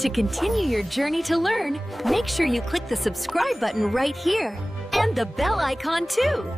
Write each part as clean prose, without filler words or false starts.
To continue your journey to learn, make sure you click the subscribe button right here and the bell icon too.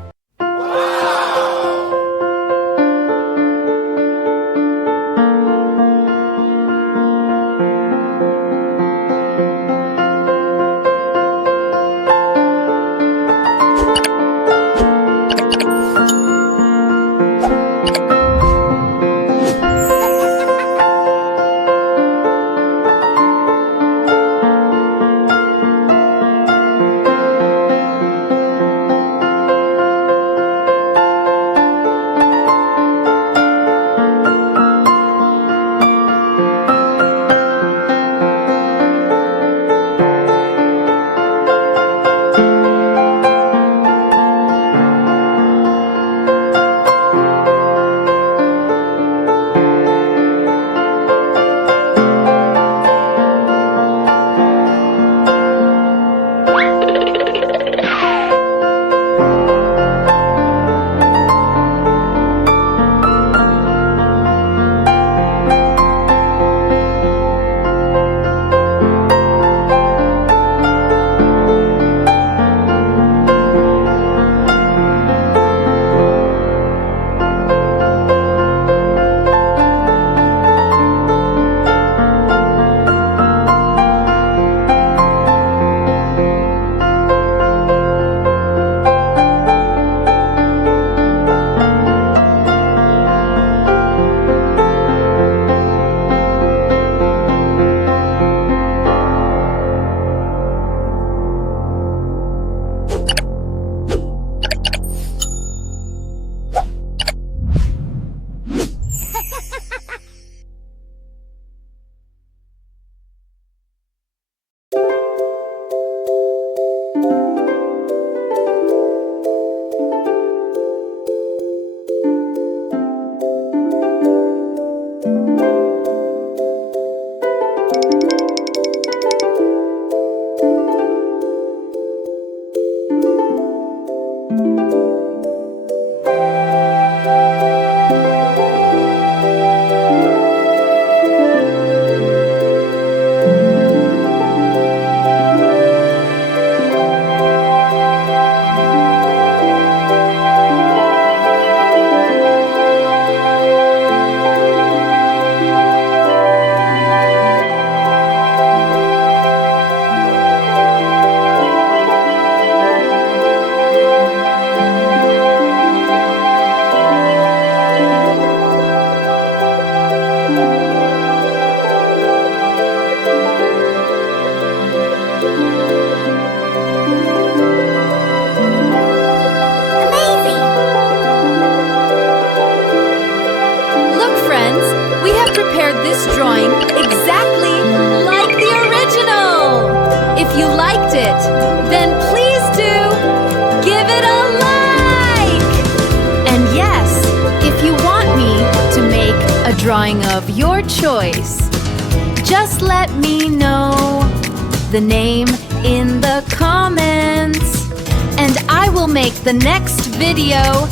This drawing exactly like the original. If you liked it, then please do give it a like. And yes, if you want me to make a drawing of your choice, just let me know the name in the comments, and I will make the next video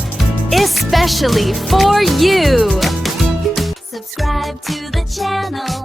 especially for you. Subscribe to the channel.